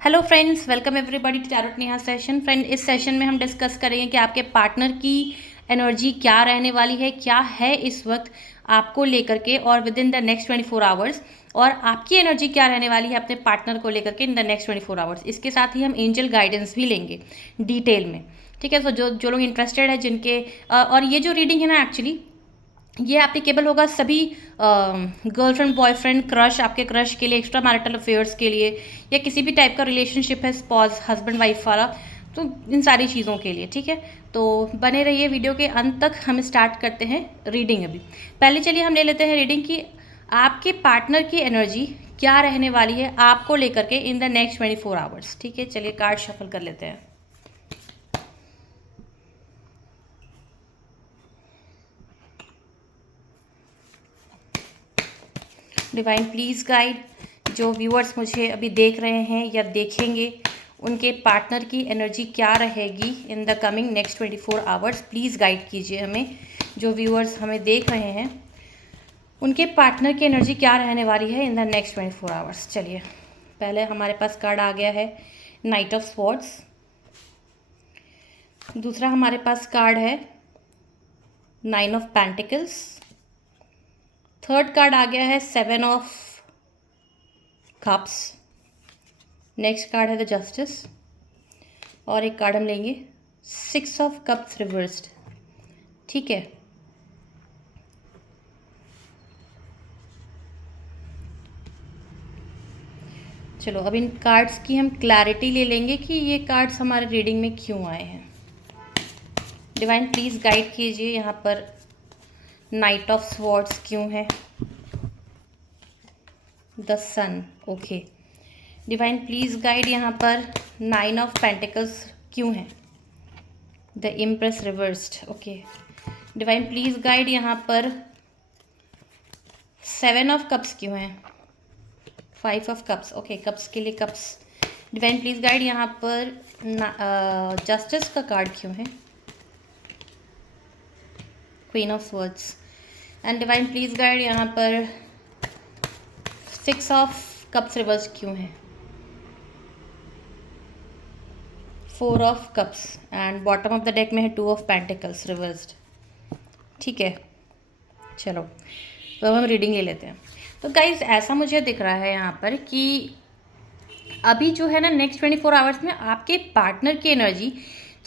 Hello friends, welcome everybody to tarot Neha session. Friend, इस session में हम डिस्कस करेंगे कि आपके पार्टनर की एनर्जी क्या रहने वाली है, क्या है इस वक्त आपको लेकर के और with in the next 24 hours, और आपकी एनर्जी क्या रहने वाली है अपने पार्टनर को लेकर के इन द नेक्स्ट 24 आवर्स। इसके साथ ही हम एंजल गाइडेंस भी लेंगे डिटेल में। ठीक है, तो जो लोग इंटरेस्टेड है जिनके और ये जो रीडिंग है ना, एक्चुअली ये एप्लीकेबल होगा सभी गर्लफ्रेंड, बॉयफ्रेंड, क्रश, आपके क्रश के लिए, एक्स्ट्रा मैरिटल अफेयर्स के लिए, या किसी भी टाइप का रिलेशनशिप है, स्पॉज, हस्बैंड वाइफ वाला, तो इन सारी चीज़ों के लिए। ठीक है, तो बने रहिए वीडियो के अंत तक। हम स्टार्ट करते हैं रीडिंग। अभी पहले चलिए हम ले लेते हैं रीडिंग की आपके पार्टनर की एनर्जी क्या रहने वाली है आपको लेकर के इन द नेक्स्ट 24 आवर्स। ठीक है, चलिए कार्ड शफल कर लेते हैं। डिवाइन प्लीज़ गाइड, जो व्यूअर्स मुझे अभी देख रहे हैं या देखेंगे, उनके पार्टनर की एनर्जी क्या रहेगी in the coming next 24 hours, please guide कीजिए हमें। जो व्यूअर्स हमें देख रहे हैं उनके पार्टनर की एनर्जी क्या रहने वाली है इन द नेक्स्ट 24 आवर्स। चलिए, पहले हमारे पास कार्ड आ गया है नाइट ऑफ स्वॉर्ड्स। दूसरा हमारे पास कार्ड है 9 ऑफ पेंटिकल्स। थर्ड कार्ड आ गया है 7 ऑफ कप्स। नेक्स्ट कार्ड है द जस्टिस, और एक कार्ड हम लेंगे 6 ऑफ कप्स रिवर्स्ड। ठीक है, चलो अब इन कार्ड्स की हम क्लैरिटी ले लेंगे कि ये कार्ड्स हमारे रीडिंग में क्यों आए हैं। डिवाइन प्लीज़ गाइड कीजिए, यहाँ पर नाइट ऑफ स्वॉर्ड्स क्यों है, the sun. Okay, divine please guide, यहाँ पर 9 ऑफ पेंटिकल्स क्यों है, the empress reversed. Okay, divine please guide, यहाँ पर 7 ऑफ कप्स क्यों है, 5 ऑफ कप्स। ओके, कप्स के लिए कप्स। डिवाइन प्लीज़ गाइड, यहाँ पर जस्टिस का कार्ड क्यों है, queen of swords. And divine please guide, यहाँ पर 6 ऑफ कप्स रिवर्स क्यों है, 4 of cups. And bottom of the deck में है 2 ऑफ पेंटिकल्स रिवर्स्ड। ठीक है, चलो तो हम रीडिंग ले लेते हैं। तो गाइज, ऐसा मुझे दिख रहा है यहाँ पर कि अभी जो है ना नेक्स्ट 24 आवर्स में आपके पार्टनर की एनर्जी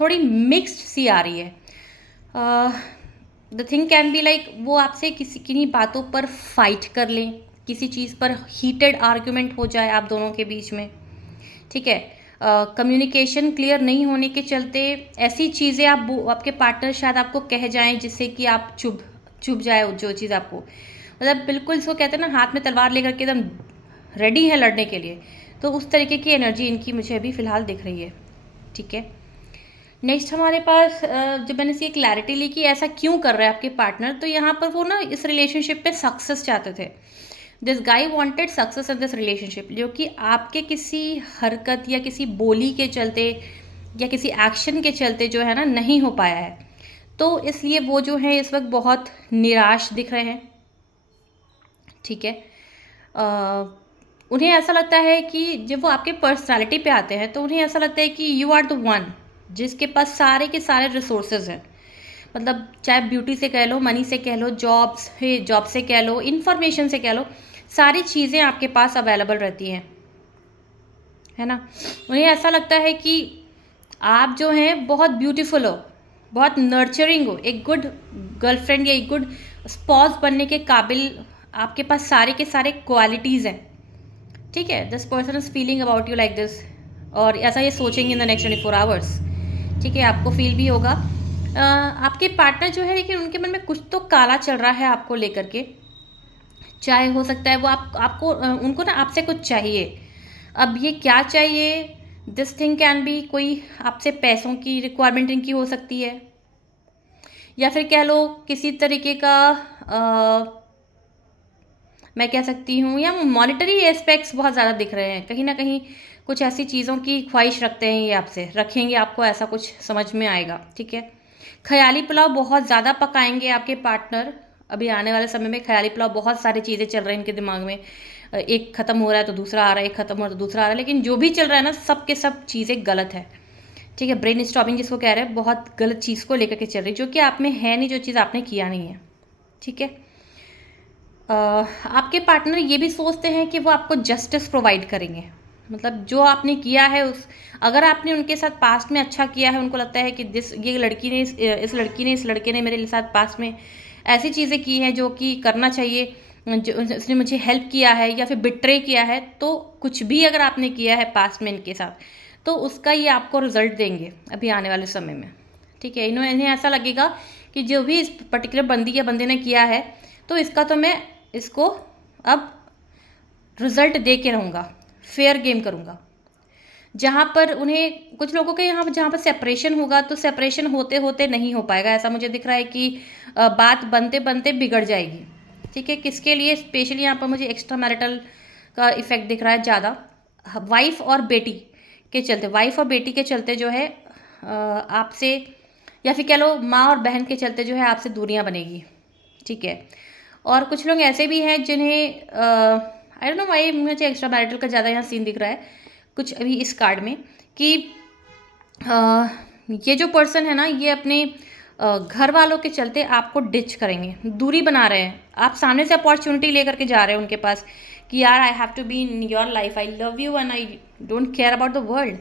थोड़ी मिक्स्ड सी आ रही है। The thing can be like वो आपसे किन्हीं बातों पर फाइट कर लें, किसी चीज़ पर हीटेड आर्ग्यूमेंट हो जाए आप दोनों के बीच में। ठीक है, कम्युनिकेशन क्लियर नहीं होने के चलते ऐसी चीज़ें आपके पार्टनर शायद आपको कह जाएं जिससे कि आप चुप जाए, जो चीज़ आपको मतलब बिल्कुल इसको कहते हैं ना, हाथ में तलवार लेकर के एकदम रेडी है लड़ने के लिए। तो उस तरीके की एनर्जी इनकी मुझे अभी फ़िलहाल दिख रही है। ठीक है, नेक्स्ट हमारे पास जब मैंने इसकी क्लैरिटी ली कि ऐसा क्यों कर रहा है आपके पार्टनर, तो यहाँ पर वो ना इस रिलेशनशिप पे सक्सेस चाहते थे। This guy wanted success in this relationship, जो कि आपके किसी हरकत या किसी बोली के चलते या किसी एक्शन के चलते जो है ना नहीं हो पाया है। तो इसलिए वो जो है इस वक्त बहुत निराश दिख रहे हैं। ठीक है, उन्हें ऐसा लगता है कि जब वो आपके पर्सनालिटी पे आते हैं तो उन्हें ऐसा लगता है कि यू आर द वन जिसके पास सारे के सारे रिसोर्सेज हैं। मतलब चाहे ब्यूटी से कह लो, मनी से कह लो, जॉब से कह लो, इंफॉर्मेशन से कह लो, सारी चीज़ें आपके पास अवेलेबल रहती हैं, है ना। उन्हें ऐसा लगता है कि आप जो हैं बहुत ब्यूटीफुल हो, बहुत नर्चरिंग हो, एक गुड गर्लफ्रेंड या एक गुड स्पॉज बनने के काबिल आपके पास सारे के सारे क्वालिटीज़ हैं। ठीक है, this person is feeling about you like this, और ऐसा ये सोचेंगे इन द नेक्स्ट 24 आवर्स। ठीक है, आपको फील भी होगा। आपके पार्टनर जो है, लेकिन उनके मन में कुछ तो काला चल रहा है आपको लेकर के। चाहे हो सकता है वो आपको उनको ना आपसे कुछ चाहिए। अब ये क्या चाहिए, दिस थिंग कैन बी कोई आपसे पैसों की रिक्वायरमेंट इनकी हो सकती है, या फिर कह लो किसी तरीके का मैं कह सकती हूँ, या मॉनेटरी एस्पेक्ट्स बहुत ज़्यादा दिख रहे हैं। कहीं ना कहीं कुछ ऐसी चीज़ों की ख्वाहिश रखते हैं, ये आपसे रखेंगे, आपको ऐसा कुछ समझ में आएगा। ठीक है, ख्याली पुलाव बहुत ज़्यादा पकाएंगे आपके पार्टनर। अभी आने वाले समय में ख्याली पुलाव, बहुत सारी चीज़ें चल रही हैं इनके दिमाग में। एक ख़त्म हो रहा है तो दूसरा आ रहा है, एक ख़त्म हो रहा है तो दूसरा आ रहा है, लेकिन जो भी चल रहा है ना सब के सब चीज़ें गलत है। ठीक है, ब्रेन स्टॉर्मिंग जिसको कह रहे हैं, बहुत गलत चीज़ को लेकर के चल रही है, जो कि आप में है नहीं, जो चीज़ आपने किया नहीं है। ठीक है, आपके पार्टनर ये भी सोचते हैं कि वो आपको जस्टिस प्रोवाइड करेंगे, मतलब जो आपने किया है उस, अगर आपने उनके साथ पास्ट में अच्छा किया है, उनको लगता है कि ये लड़की ने इस लड़की ने इस लड़के ने मेरे साथ पास्ट में ऐसी चीज़ें की हैं जो कि करना चाहिए, जो उसने मुझे हेल्प किया है या फिर बिट्रे किया है, तो कुछ भी अगर आपने किया है पास्ट में इनके साथ, तो उसका ये आपको रिजल्ट देंगे अभी आने वाले समय में। ठीक है, इन्हें ऐसा लगेगा कि जो भी इस पर्टिकुलर बंदी या बंदे ने किया है, तो इसका तो मैं इसको अब रिजल्ट दे के रहूँगा, फेयर गेम करूँगा। जहाँ पर उन्हें कुछ लोगों के यहाँ जहाँ पर सेपरेशन होगा, तो सेपरेशन होते होते नहीं हो पाएगा, ऐसा मुझे दिख रहा है कि बात बनते बनते बिगड़ जाएगी। ठीक है, किसके लिए स्पेशली यहाँ पर मुझे एक्स्ट्रा मैरिटल का इफेक्ट दिख रहा है ज़्यादा, वाइफ और बेटी के चलते, वाइफ और बेटी के चलते जो है आपसे, या फिर कह लो माँ और बहन के चलते जो है आपसे दूरियाँ बनेगी। ठीक है, और कुछ लोग ऐसे भी हैं जिन्हें आई डोंट नो व्हाई मुझे एक्स्ट्रा मैरिटल का ज़्यादा यहाँ सीन दिख रहा है कुछ अभी इस कार्ड में, कि ये जो पर्सन है ना, ये अपने घर वालों के चलते आपको डिच करेंगे, दूरी बना रहे हैं। आप सामने से अपॉर्चुनिटी लेकर के जा रहे हैं उनके पास कि यार I have to be in your life, I love you and I don't care about the world,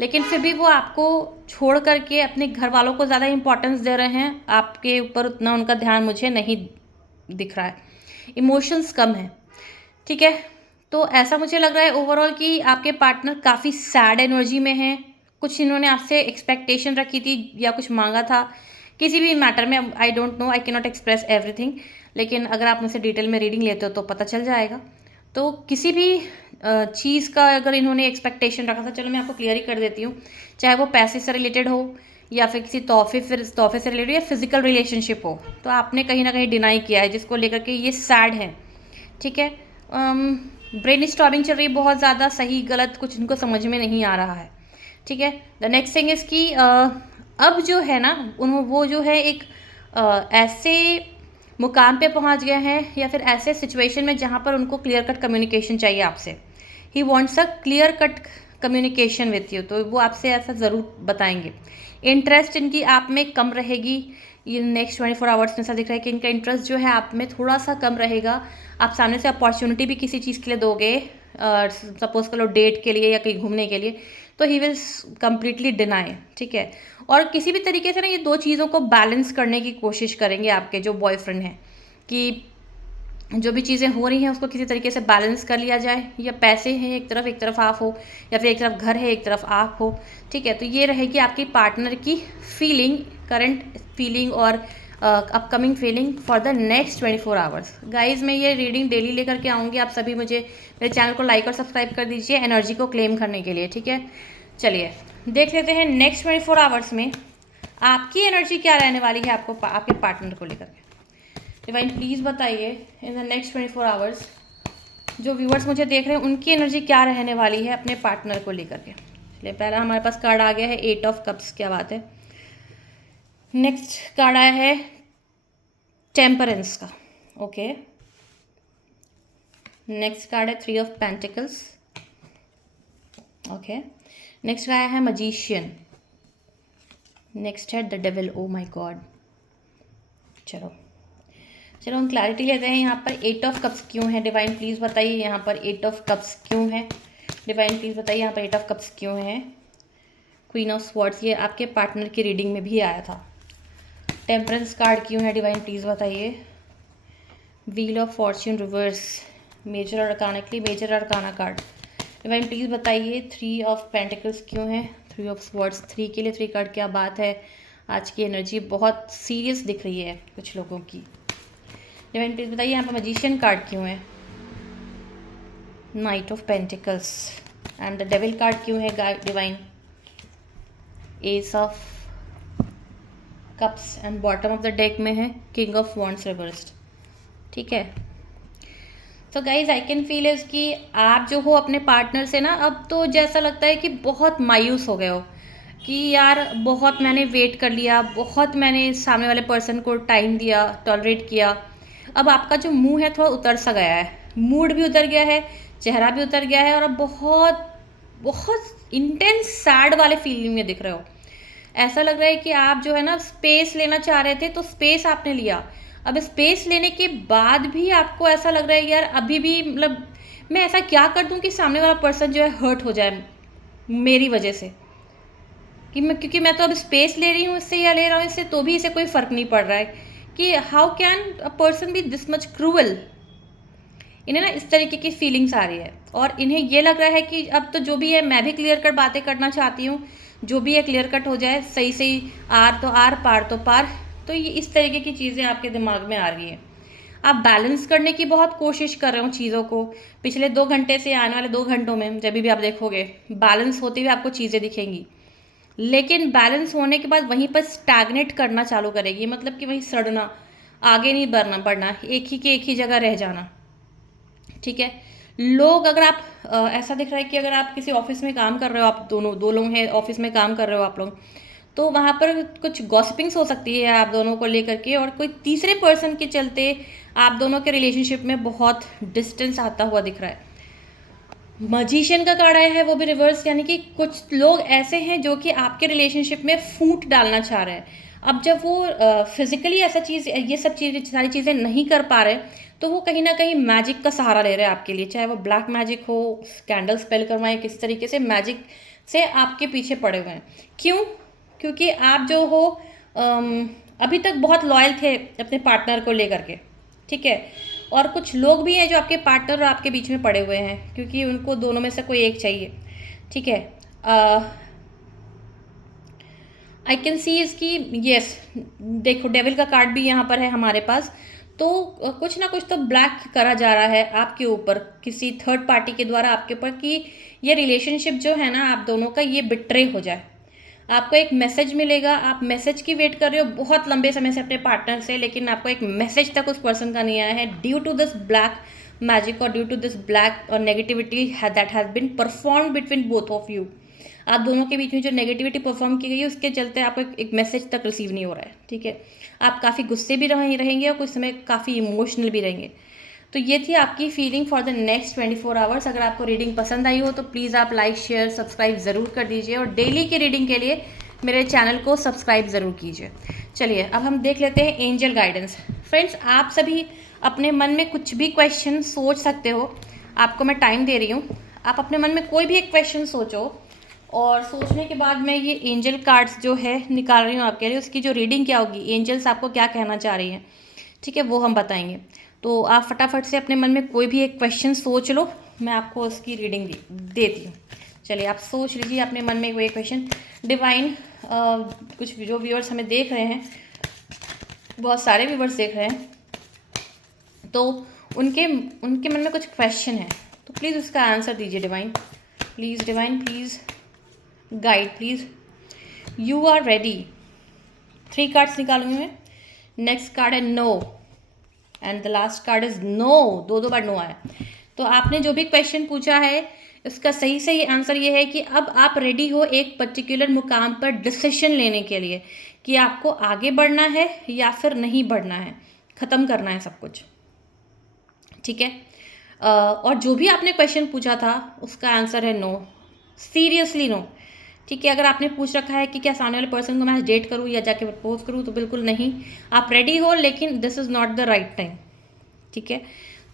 लेकिन फिर भी वो आपको छोड़ करके अपने घर वालों को ज़्यादा इंपॉर्टेंस दे रहे हैं, आपके ऊपर उतना उनका ध्यान मुझे नहीं दिख रहा है, इमोशंस कम है। ठीक है, तो ऐसा मुझे लग रहा है ओवरऑल कि आपके पार्टनर काफ़ी सैड एनर्जी में हैं, कुछ इन्होंने आपसे एक्सपेक्टेशन रखी थी या कुछ मांगा था किसी भी मैटर में, I don't know, I can not express everything, लेकिन अगर आप मुझसे डिटेल में रीडिंग लेते हो तो पता चल जाएगा। तो किसी भी चीज़ का अगर इन्होंने एक्सपेक्टेशन रखा था, चलो मैं आपको क्लियर ही कर देती हूँ, चाहे वो पैसे से रिलेटेड हो या फिर किसी तोहफे से रिलेटेड या फिजिकल रिलेशनशिप हो, तो आपने कहीं ना कहीं डिनाई किया है, जिसको लेकर के ये सैड है। ठीक है, ब्रेन स्टॉर्मिंग चल रही है बहुत ज़्यादा, सही गलत कुछ इनको समझ में नहीं आ रहा है। ठीक है, द नेक्स्ट थिंग इज़ कि अब जो है ना वो जो है एक ऐसे मुकाम पे पहुंच गए हैं या फिर ऐसे सिचुएशन में जहां पर उनको क्लियर कट कम्युनिकेशन चाहिए आपसे, he wants a clear cut communication with you, तो वो आपसे ऐसा ज़रूर बताएंगे। इंटरेस्ट इनकी आप में कम रहेगी, ये नेक्स्ट 24 आवर्स में ऐसा दिख रहा है कि इनका इंटरेस्ट जो है आप में थोड़ा सा कम रहेगा। आप सामने से अपॉर्चुनिटी भी किसी चीज़ के लिए दोगे, सपोज करो डेट के लिए या कहीं घूमने के लिए, तो ही विल कम्प्लीटली डिनाई। ठीक है, और किसी भी तरीके से ना ये दो चीज़ों को बैलेंस करने की कोशिश करेंगे आपके जो बॉयफ्रेंड हैं, कि जो भी चीज़ें हो रही हैं उसको किसी तरीके से बैलेंस कर लिया जाए, या पैसे हैं एक तरफ आप हो, या फिर एक तरफ घर है एक तरफ आप हो। ठीक है, तो ये रहेगी आपकी पार्टनर की फीलिंग, करंट फीलिंग और upcoming feeling for the next 24 hours. Guys मैं ये रीडिंग डेली लेकर के आऊँगी, आप सभी मुझे मेरे चैनल को लाइक और सब्सक्राइब कर दीजिए एनर्जी को क्लेम करने के लिए। ठीक है, चलिए देख लेते हैं नेक्स्ट 24 आवर्स में आपकी एनर्जी क्या रहने वाली है आपको आपके पार्टनर को लेकर के। डिवाइन प्लीज़ बताइए इन द नेक्स्ट 24 आवर्स जो व्यूअर्स मुझे देख रहे हैं उनकी एनर्जी क्या रहने वाली है अपने पार्टनर को लेकर के। चलिए पहला हमारे पास कार्ड आ गया है 8 ऑफ कप्स, क्या बात है। नेक्स्ट कार्ड आया है टेम्परेंस का, ओके। नेक्स्ट कार्ड है 3 ऑफ पेंटिकल्स, ओके। नेक्स्ट आया है मजीशियन, नेक्स्ट है the devil, oh my God. चलो हम क्लैरिटी लेते हैं यहाँ पर 8 ऑफ कप्स क्यों है। डिवाइन प्लीज़ बताइए यहाँ पर 8 ऑफ कप्स क्यों है। डिवाइन प्लीज़ बताइए यहाँ पर 8 ऑफ कप्स क्यों है। क्वीन ऑफ स्वॉर्ड्स, ये आपके पार्टनर की रीडिंग में भी आया था। टेम्परेंस कार्ड क्यों है डिवाइन प्लीज़ बताइए। Wheel of fortune reverse, major arcana के लिए major arcana card. Divine please बताइए 3 ऑफ पेंटिकल्स क्यों है। 3 ऑफ स्वॉर्ड्स, 3 के लिए 3 कार्ड, क्या बात है। आज की एनर्जी बहुत सीरियस दिख रही है कुछ लोगों की। डिवाइन प्लीज़ बताइए यहाँ पर मजीशियन कार्ड क्यों है। Night of pentacles and the devil card क्यों है divine. S of cups and bottom of the deck में है किंग ऑफ वॉन्ड्स रिवर्स्ड। ठीक है, तो guys I can feel is कि आप जो हो अपने पार्टनर से ना अब तो जैसा लगता है कि बहुत मायूस हो गए हो कि यार बहुत मैंने वेट कर लिया, बहुत मैंने सामने वाले पर्सन को टाइम दिया, टॉलरेट किया, अब आपका जो मुंह है थोड़ा उतर सा गया है, मूड भी उतर गया है, चेहरा भी उतर गया है, और अब बहुत बहुत इंटेंस सैड वाले फीलिंग में दिख रहे हो। ऐसा लग रहा है कि आप जो है ना स्पेस लेना चाह रहे थे, तो स्पेस आपने लिया। अब स्पेस लेने के बाद भी आपको ऐसा लग रहा है यार अभी भी मतलब मैं ऐसा क्या कर दूं कि सामने वाला पर्सन जो है हर्ट हो जाए मेरी वजह से, क्योंकि मैं तो अब स्पेस ले रही हूँ इससे या ले रहा हूँ इससे, तो भी इसे कोई फ़र्क नहीं पड़ रहा है कि how can a person be this much cruel. इन्हें ना इस तरीके की फीलिंग्स आ रही है, और इन्हें ये लग रहा है कि अब तो जो भी है मैं भी क्लियर कट बातें करना चाहती हूँ, जो भी है क्लियर कट हो जाए, सही सही, आर तो आर, पार तो पार। तो ये इस तरीके की चीज़ें आपके दिमाग में आ रही है। आप बैलेंस करने की बहुत कोशिश कर रहे हो चीज़ों को। पिछले 2 घंटे से आने वाले 2 घंटों में जब भी आप देखोगे बैलेंस होते हुए आपको चीज़ें दिखेंगी, लेकिन बैलेंस होने के बाद वहीं पर स्टैग्नेट करना चालू करेगी, मतलब कि वहीं सड़ना, आगे नहीं बढ़ना, एक ही जगह रह जाना। ठीक है, लोग अगर आप ऐसा दिख रहा है कि अगर आप किसी ऑफिस में काम कर रहे हो, आप दो लोग हैं ऑफिस में काम कर रहे हो आप लोग, तो वहाँ पर कुछ गॉसिपिंग्स हो सकती है आप दोनों को लेकर के, और कोई तीसरे पर्सन के चलते आप दोनों के रिलेशनशिप में बहुत डिस्टेंस आता हुआ दिख रहा है। मजीशियन का कार्ड आया है, वो भी रिवर्स, यानी कि कुछ लोग ऐसे हैं जो कि आपके रिलेशनशिप में फूट डालना चाह रहे हैं। अब जब वो फिजिकली ऐसा चीज़, ये सब चीज़ें, सारी चीज़ें नहीं कर पा रहे, तो वो कहीं ना कहीं मैजिक का सहारा ले रहे हैं आपके लिए, चाहे वो ब्लैक मैजिक हो, कैंडल स्पेल करवाएं, किस तरीके से मैजिक से आपके पीछे पड़े हुए हैं। क्यों? क्योंकि आप जो हो अभी तक बहुत लॉयल थे अपने पार्टनर को लेकर के, ठीक है, और कुछ लोग भी हैं जो आपके पार्टनर और आपके बीच में पड़े हुए हैं, क्योंकि उनको दोनों में से कोई एक चाहिए, ठीक है। आई कैन सी इसकी, यस, देखो डेविल का कार्ड भी यहाँ पर है हमारे पास। तो कुछ ना कुछ तो ब्लैक करा जा रहा है आपके ऊपर किसी थर्ड पार्टी के द्वारा आपके ऊपर, कि ये रिलेशनशिप जो है ना आप दोनों का, ये बिट्रे हो जाए। आपको एक मैसेज मिलेगा, आप मैसेज की वेट कर रहे हो बहुत लंबे समय से अपने पार्टनर से, लेकिन आपको एक मैसेज तक उस पर्सन का नहीं आया है, due to this black magic और ड्यू टू दिस ब्लैक और negativity that has been perform between both of you. आप दोनों के बीच में जो नेगेटिविटी परफॉर्म की गई है उसके चलते आपको एक मैसेज तक रिसीव नहीं हो रहा है, ठीक है। आप काफ़ी गुस्से भी रहेंगे और कुछ समय काफ़ी इमोशनल भी रहेंगे। तो ये थी आपकी feeling for the next 24 hours. अगर आपको रीडिंग पसंद आई हो तो प्लीज़ आप लाइक, शेयर, सब्सक्राइब ज़रूर कर दीजिए, और डेली की रीडिंग के लिए मेरे चैनल को सब्सक्राइब ज़रूर कीजिए। चलिए अब हम देख लेते हैं एंजल गाइडेंस। फ्रेंड्स, आप सभी अपने मन में कुछ भी क्वेश्चन सोच सकते हो, आपको मैं टाइम दे रही हूँ। आप अपने मन में कोई भी एक क्वेश्चन सोचो, और सोचने के बाद मैं ये एंजल कार्ड्स जो है निकाल रही हूँ आपके लिए, उसकी जो रीडिंग क्या होगी, एंजल्स आपको क्या कहना चाह रही हैं, ठीक है, वो हम बताएंगे। तो आप फटाफट से अपने मन में कोई भी एक क्वेश्चन सोच लो, मैं आपको उसकी रीडिंग देती हूँ। चलिए आप सोच लीजिए अपने मन में कोई क्वेश्चन। डिवाइन, कुछ जो व्यूअर्स हमें देख रहे हैं, बहुत सारे व्यूअर्स देख रहे हैं, तो उनके मन में कुछ क्वेश्चन है, तो प्लीज़ उसका आंसर दीजिए divine. Please divine, please guide, please. You are ready. 3 cards निकालूंगी मैं। नेक्स्ट कार्ड है no, and the last card is no. 2 बार नो आया। तो आपने जो भी क्वेश्चन पूछा है उसका सही आंसर ये है कि अब आप रेडी हो एक पर्टिकुलर मुकाम पर डिसीजन लेने के लिए, कि आपको आगे बढ़ना है या फिर नहीं बढ़ना है, ख़त्म करना है सब कुछ, ठीक है। और जो भी आपने क्वेश्चन पूछा था उसका आंसर है नो, सीरियसली नो, ठीक है। अगर आपने पूछ रखा है कि क्या सामने वाले पर्सन को मैं डेट करूं या जाके प्रपोज करूं, तो बिल्कुल नहीं, आप रेडी हो, लेकिन this is not the right time, ठीक है।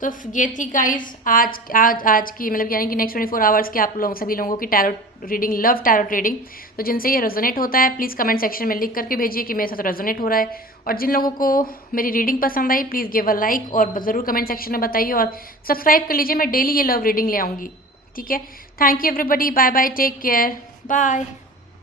तो ये थी गाइस आज की, मतलब यानी कि नेक्स्ट 24 आवर्स की आप लोग सभी लोगों की tarot reading, love tarot reading. तो जिनसे ये रेजोनेट होता है प्लीज़ कमेंट सेक्शन में लिख करके भेजिए कि मेरे साथ रेजोनेट हो रहा है, और जिन लोगों को मेरी रीडिंग पसंद I please give a like, और ज़रूर कमेंट सेक्शन में बताइए, और सब्सक्राइब कर लीजिए, मैं डेली ये लव रीडिंग ले आऊँगी, ठीक है। Thank you everybody, bye bye, take care, bye.